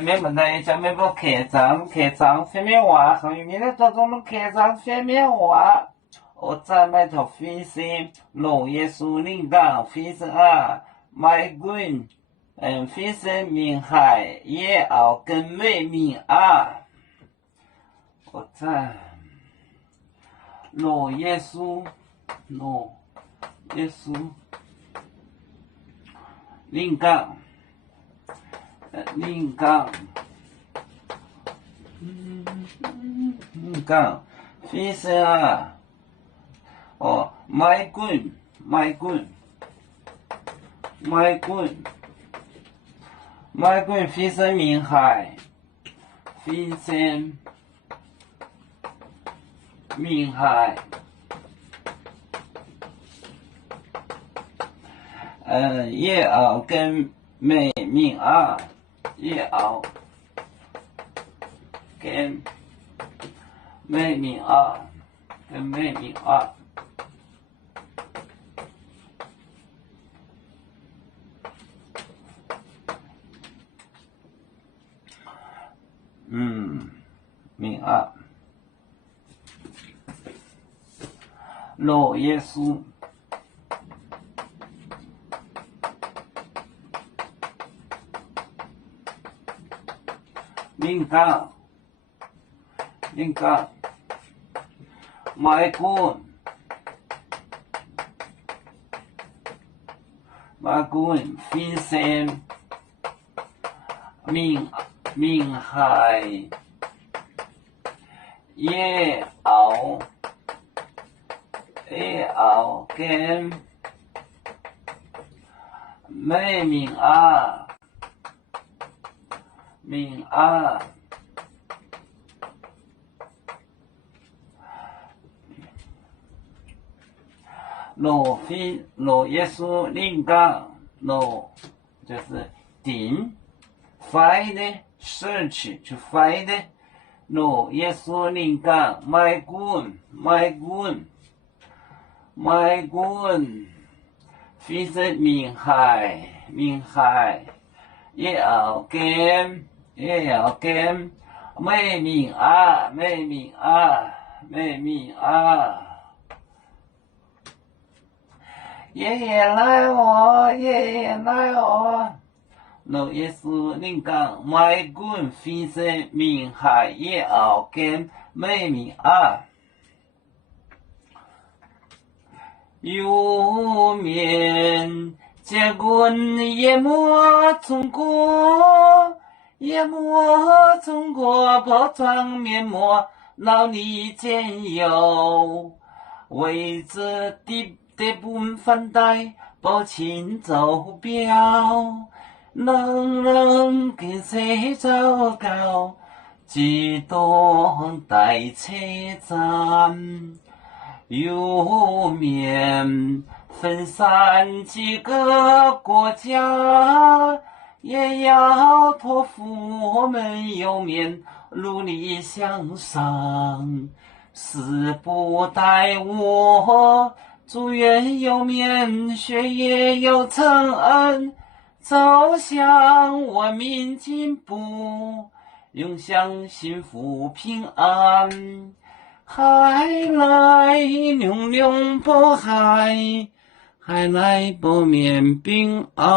没问题，咱们不客栈方面话，可以明天做种客栈方面话。我在埋头分析老耶稣领导分析卖滚，分析明海也要跟美明我在老耶稣领导分析卖滚分析明海，分析明海，也要跟美明也要跟美明明老耶稣领导卖滚分析明海也要跟美明老耶稣领导就是定 find search to find 老耶稣领导卖滚分析明海也要跟美明爷爷来哦，老耶稣领导卖滚分析明海也要跟美明有面结棍也莫中国包装面膜劳力兼有为这的本分带保亲走标能给谁糟糕几多代车站有面分散几个国家也要托付我们有面努力向上死不待我祝愿有面学业有成恩走向文明进步永享幸福平安海来隆隆波海，海来波面平安。